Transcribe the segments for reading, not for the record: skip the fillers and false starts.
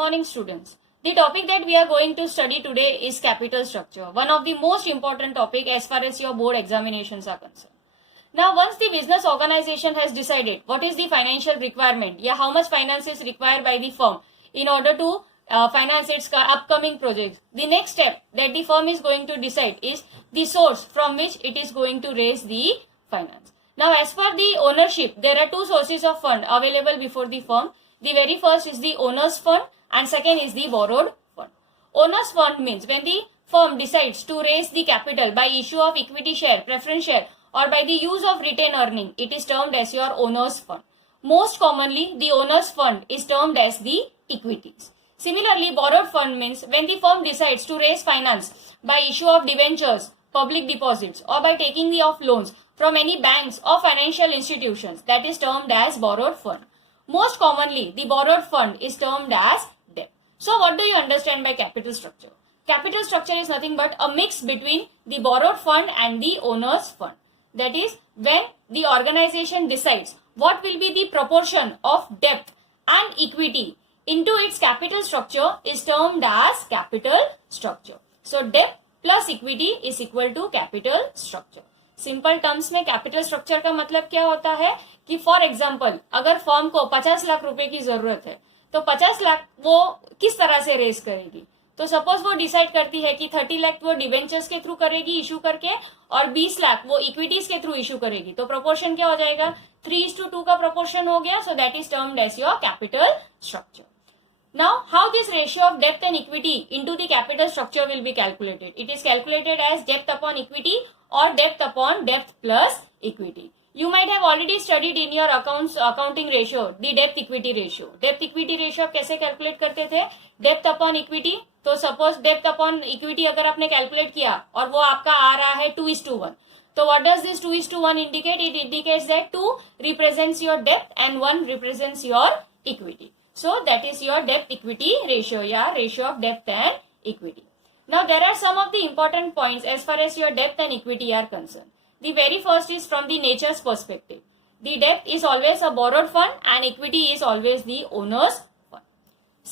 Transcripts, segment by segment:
morning, students. The topic that we are going to study today is capital structure, one of the most important topic as far as your board examinations are concerned. Now, once the business organization has decided what is the financial requirement, how much finance is required by the firm in order to finance its upcoming projects, the next step that the firm is going to decide is the source from which it is going to raise the finance. Now, as per the ownership, there are two sources of fund available before the firm. The very first is the owner's fund and second is the borrowed fund. Owner's fund means when the firm decides to raise the capital by issue of equity share, preference share or by the use of retained earning, it is termed as your owner's fund. Most commonly, the owner's fund is termed as the equities. Similarly, borrowed fund means when the firm decides to raise finance by issue of debentures, public deposits or by taking the off loans from any banks or financial institutions, that is termed as borrowed fund. Most commonly, the borrowed fund is termed as debt. So, what do you understand by capital structure? Capital structure is nothing but a mix between the borrowed fund and the owner's fund. That is, when the organization decides what will be the proportion of debt and equity into its capital structure is termed as capital structure. So, debt plus equity is equal to capital structure. Simple terms में capital structure का मतलब क्या होता है कि for example अगर फर्म को 50 लाख रुपए की जरूरत है तो 50 लाख वो किस तरह से रेज करेगी. तो सपोज वो डिसाइड करती है कि 30 लाख वो डिवेंचर्स के थ्रू करेगी इशू करके और 20 लाख वो इक्विटीज के थ्रू इशू करेगी. तो प्रोपोर्शन क्या हो जाएगा, 3:2 का प्रोपोर्शन हो गया. So that is termed as your capital structure. Now, how this ratio of debt and equity into the capital structure will be calculated? It is calculated as debt upon equity or debt upon debt plus equity. You might have already studied in your accounting ratio the debt equity ratio. Debt equity ratio आप कैसे calculate करते थे? Debt upon equity. तो suppose debt upon equity अगर आपने calculate किया और वो आपका आ रहा है 2:1. तो what does this 2:1 indicate? It indicates that 2 represents your debt and 1 represents your equity. So that is your debt equity ratio, ratio of debt and equity. Now there are some of the important points as far as your debt and equity are concerned. The very first is from the nature's perspective. The debt is always a borrowed fund and equity is always the owner's fund.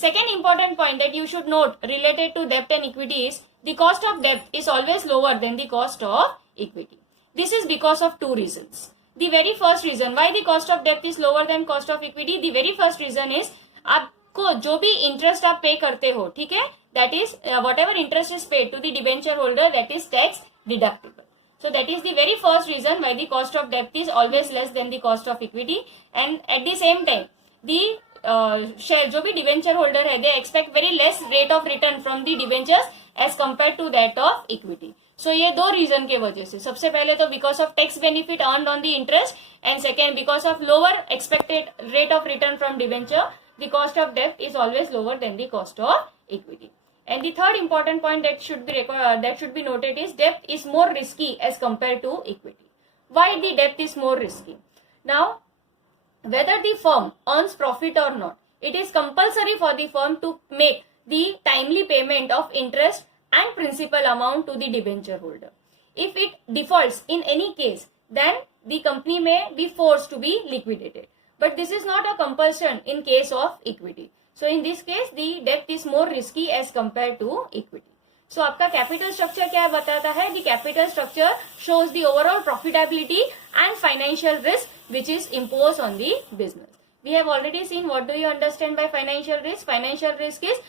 Second important point that you should note related to debt and equity is the cost of debt is always lower than the cost of equity. This is because of two reasons. The very first reason why the cost of debt is lower than cost of equity, the very first reason is आपको जो भी इंटरेस्ट आप पे करते हो, ठीक है, that is whatever interest is paid to the debenture holder that is tax deductible. So that is the very first reason why the cost of डेब्ट is always less than the cost of equity. And at the same time the share जो भी debenture holder है they expect very less rate of return from the debentures as compare to that of equity. So ये दो रीजन के वजह से, सबसे पहले तो because of tax benefit earned on the interest and second because of lower expected rate of return from debenture, the cost of debt is always lower than the cost of equity. And the third important point that should be noted is debt is more risky as compared to equity. Why the debt is more risky? Now, whether the firm earns profit or not, it is compulsory for the firm to make the timely payment of interest and principal amount to the debenture holder. If it defaults in any case, then the company may be forced to be liquidated. But this is not a compulsion in case of equity. So in this case, the debt is more risky as compared to equity. So आपका capital structure क्या बताता है? The capital structure shows the overall profitability and financial risk which is imposed on the business. We have already seen what do you understand by financial risk. Financial risk is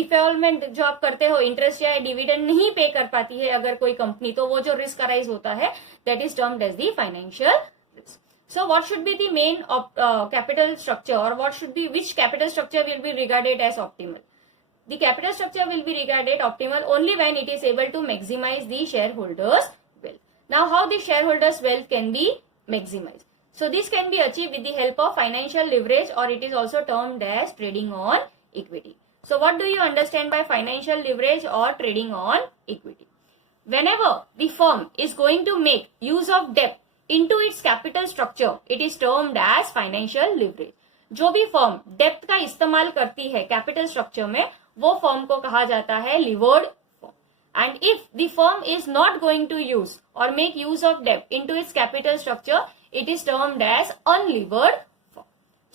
डिफॉल्टमेंट जो आप करते हो, इंटरेस्ट या डिविडेंड नहीं पे कर पाती है अगर कोई कंपनी, तो वो जो रिस्क अराइज होता है that is termed as the financial risk. So what should be the main capital structure or which capital structure will be regarded as optimal? The capital structure will be regarded optimal only when it is able to maximize the shareholders' wealth. Now how the shareholders' wealth can be maximized? So this can be achieved with the help of financial leverage or it is also termed as trading on equity. So what do you understand by financial leverage or trading on equity? Whenever the firm is going to make use of debt into its capital structure, it is termed as financial leverage. जो भी firm depth का इस्तेमाल करती है capital structure में, वो firm को कहा जाता है levered firm. And if the firm is not going to use और make use of depth into its capital structure, it is termed as unlevered firm.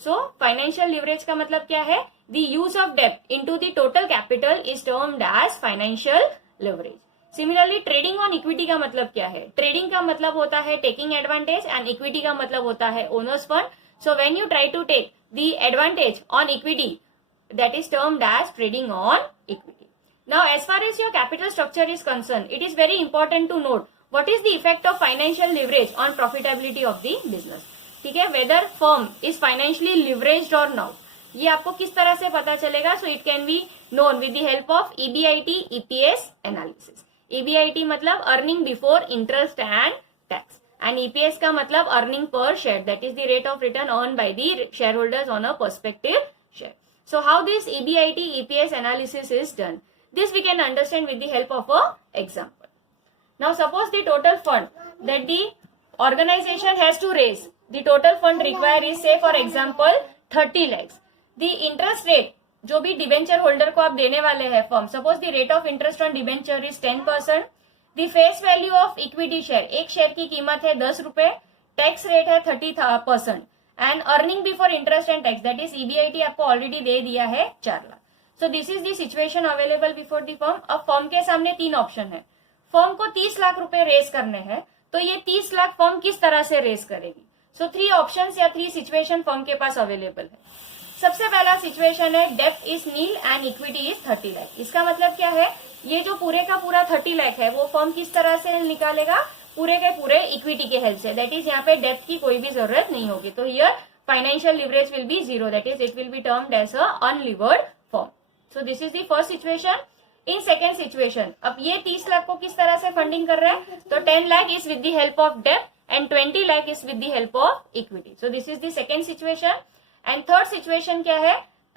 सो फाइनेंशियल लिवरेज का मतलब क्या है? द यूज ऑफ डेब्ट into the total capital is termed as financial leverage. Similarly trading on equity का मतलब क्या है? ट्रेडिंग का मतलब होता है टेकिंग एडवांटेज एंड इक्विटी का मतलब होता है owners fund. So when you try to take the advantage on equity, that is termed as trading on equity. Now, as far as your capital structure is concerned, it is very important to note what is the effect of financial leverage on profitability of the business. ठीक है, whether firm is financially leveraged or not. ये आपको किस तरह से पता चलेगा? So it can be known with the help of EBIT EPS analysis. EBIT मतलब earning before interest and tax, and EPS का मतलब earning per share, that is the rate of return earned by the shareholders on a prospective share. So how this EBIT EPS analysis is done? This we can understand with the help of a example. Now suppose the total fund that the organization has to raise, the total fund required is say for example 30 lakhs. The interest rate जो भी debenture holder को आप देने वाले हैं firm, suppose the rate of interest on debenture is 10%. The face value of equity share, एक शेयर की कीमत है 10 रुपए, टैक्स रेट है 30%, and earning before interest and tax that is EBIT आपको ऑलरेडी दे दिया है 4 लाख. सो this is the situation available before the firm. अब फर्म के सामने 3 ऑप्शन है. फर्म को 30 लाख रुपए रेज करने हैं, तो ये 30 लाख फर्म किस तरह से रेज करेगी? सो 3 ऑप्शंस या 3 सिचुएशन फर्म के पास अवेलेबल है. सबसे पहला सिचुएशन है डेब्ट is nil and equity is 30 lakh. इसका मतलब क्या है? ये जो पूरे का पूरा 30 लाख है वो फर्म किस तरह से निकालेगा? पूरे के पूरे इक्विटी के हेल्प से. दैट इज यहाँ पे डेब्ट की कोई भी जरूरत नहीं होगी. तो here financial leverage will be 0, that is it will be termed as a unlevered firm. So this is the first situation. In second situation, अब ये 30 लाख को किस तरह से फंडिंग कर रहे हैं? तो 10 lakh is with the help of डेब्ट and 20 lakh is with the help of equity. So this is the second situation. And third situation क्या है?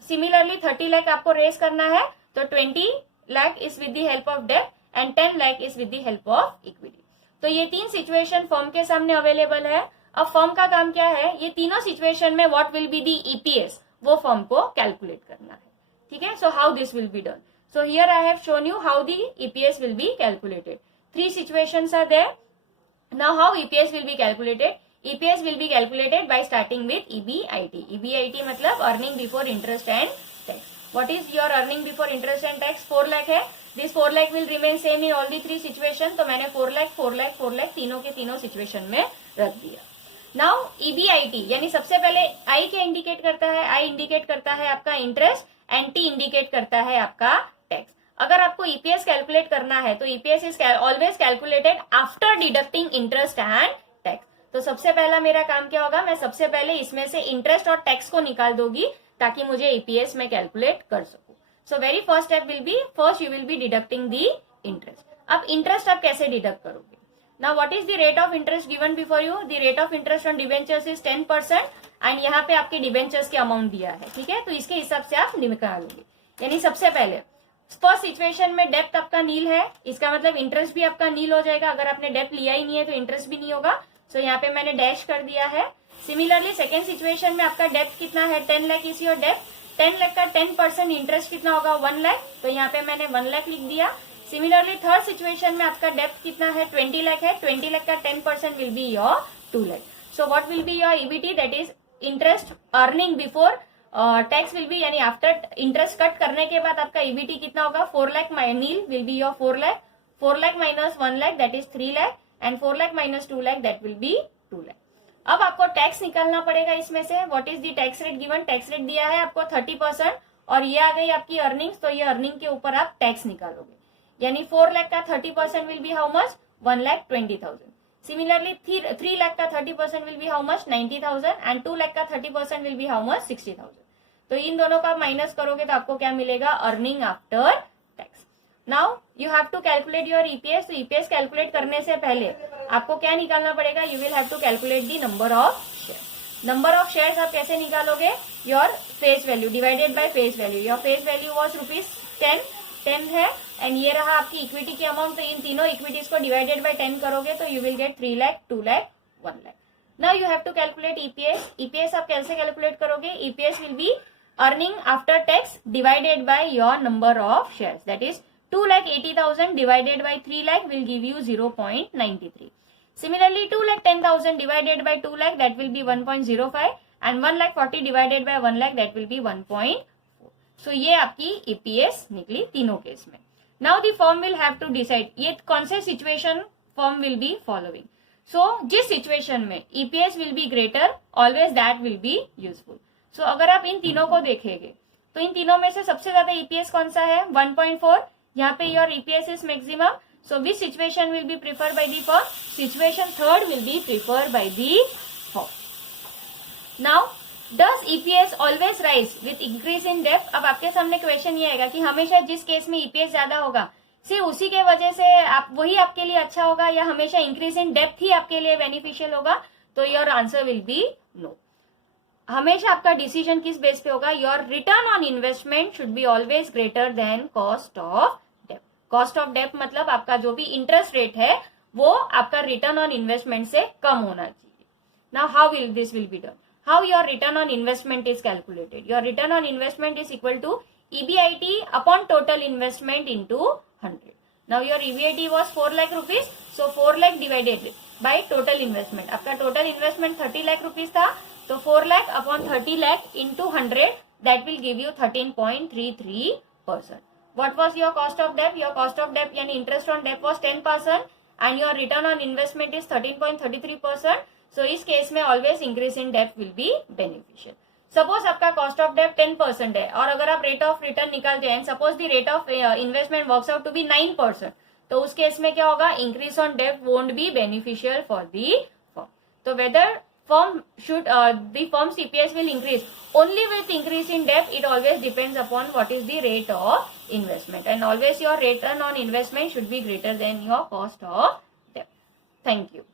सिमिलरली 30 लाख आपको रेज करना है, तो 20 lakh is with the help of डेब्ट and 10 lakh is with the help of equity. तो ये 3 सिचुएशन फर्म के सामने अवेलेबल है. अब फर्म का काम क्या है? ये तीनों सिचुएशन में what will be the EPS, वो फर्म को कैलकुलेट करना है. ठीक है, so how this will be done? So here I have shown you how the EPS will be calculated. 3 situations are there. Now how EPS will be calculated? EPS will be calculated by starting with EBIT. EBIT मतलब earning before interest and tax. What is your earning before interest and tax? 4 लाख है. This 4 lakh will remain same in all the 3 situations. तो मैंने 4 lakh, 4 lakh, 4 lakh तीनों के तीनों situation में रख दिया. Now EBIT यानी सबसे पहले I क्या इंडिकेट करता है? I इंडिकेट करता है आपका इंटरेस्ट एंड T इंडिकेट करता है आपका टैक्स. अगर आपको EPS कैलकुलेट करना है तो EPS is always calculated after deducting interest and tax. तो सबसे पहला मेरा काम क्या होगा? मैं सबसे पहले इसमें से इंटरेस्ट और टैक्स को निकाल दोगी ताकि मुझे EPS में कैलकुलेट कर सकूं. So very first step will be, first you will be deducting दी इंटरेस्ट. अब इंटरेस्ट आप कैसे डिडक्ट करोगे? Now what is the rate of interest given before you? The rate of interest on debentures is 10% एंड यहाँ पे आपके डिबेंचर्स के अमाउंट दिया है. ठीक है, तो इसके हिसाब से आप निकालोगे. यानी सबसे पहले फर्स्ट सिचुएशन में डेप्ट आपका नील है, इसका मतलब इंटरेस्ट भी आपका नील हो जाएगा. अगर आपने डेप्ट लिया ही नहीं है तो इंटरेस्ट भी नहीं होगा. सो यहाँ पे मैंने डैश कर दिया है. सिमिलरली सेकेंड सिचुएशन में आपका डेप्ट कितना है? 10 लाख इज योर डेप्ट. 10 लाख का 10% इंटरेस्ट कितना होगा? 1 लाख. तो यहाँ पे मैंने 1 लाख लिख दिया. सिमिलरली थर्ड सिचुएशन में आपका डेप्ट कितना है? 20 लाख है. 20 लाख का 10% will be your 2 lakh. So what will be your EBT? That is interest earning before tax will be, यानी आफ्टर इंटरेस्ट कट करने के बाद आपका EBT कितना होगा? 4 lakh nil will be your 4 lakh. 4 lakh minus 1 lakh that is 3 lakh and 4 lakh minus 2 lakh that will be 2 lakh. अब आपको tax निकालना पड़ेगा इसमें से. What is the tax rate given? Tax rate दिया है आपको 30% और ये आ गई आपकी अर्निंग्स. तो ये अर्निंग के ऊपर आप टैक्स निकालोगे. यानी 4 लाख का 30% विल बी हाउ मच? 1,20,000. सिमिलरली 3 लाख का 30% विल बी हाउ मच? 90,000 एंड 2 लाख का 30% विल बी हाउ मच? 60,000. तो इन दोनों का माइनस करोगे तो आपको क्या मिलेगा? Earning after tax. Now you have to calculate your EPS. तो EPS कैलकुलेट करने से पहले आपको क्या निकालना पड़ेगा? You will have to calculate the number of share. Number of shares आप कैसे निकालोगे? Your face value divided by face value. Your face value was ₹10. 10 है एंड ये रहा आपकी इक्विटी की अमाउंट. तो इन तीनों इक्विटीज को डिवाइडेड बाय 10 करोगे तो you will get 3 lakh, 2 lakh, 1 lakh. Now you have to calculate EPS. EPS आप कैसे कैलकुलेट करोगे? EPS will be earning after tax divided by your number of shares. That is 2,80,000 divided by 3 lakh will give you 0.93. Similarly, 2,10,000 divided by 2 lakh that will be 1.05 and 1,40,000 divided by 1,00,000 that will be 1.4. So ये आपकी EPS निकली तीनों केस में. Now the firm will have to decide ये कौन से situation firm will be following. So जिस situation में EPS will be greater always that will be useful. So अगर आप इन तीनों को देखेंगे तो इन तीनों में से सबसे ज्यादा EPS कौन सा है 1.4. यहाँ पे your EPS is maximum. So which situation will be preferred by the firm? Situation third will be preferred by the firm. Now does EPS always rise with increase in depth? अब आपके सामने क्वेश्चन ये आएगा कि हमेशा जिस केस में EPS ज्यादा होगा सिर्फ उसी के वजह से आप वही आपके लिए अच्छा होगा या हमेशा इंक्रीज इन डेप्थ ही आपके लिए बेनिफिशियल होगा? तो your answer will be no. हमेशा आपका डिसीजन किस बेस पे होगा? Your return on investment should be always greater than cost of depth. Cost of depth मतलब आपका जो भी इंटरेस्ट रेट है वो आपका रिटर्न ऑन इन्वेस्टमेंट से कम होना चाहिए. Now how will this will be done? How your return on investment is calculated? Your return on investment is equal to EBIT upon total investment into 100. Now your EBIT was 4 lakh rupees. So 4 lakh divided by total investment. आपका total investment 30 lakh rupees था. तो 4 lakh upon 30 lakh into 100 that will give you 13.33%. What was your cost of debt? Your cost of debt यानी interest on debt was 10% and your return on investment is 13.33%. So इस केस में always increase in depth will be beneficial. Suppose आपका cost of depth 10% है और अगर आप rate of return निकालते हैं suppose the rate of investment works out to be 9%, तो उस केस में क्या होगा? Increase on depth won't be beneficial for the firm. तो whether firm should the firm's EPS will increase only with increase in debt, it always depends upon what is the rate of investment, and always your return on investment should be greater than your cost of debt. Thank you.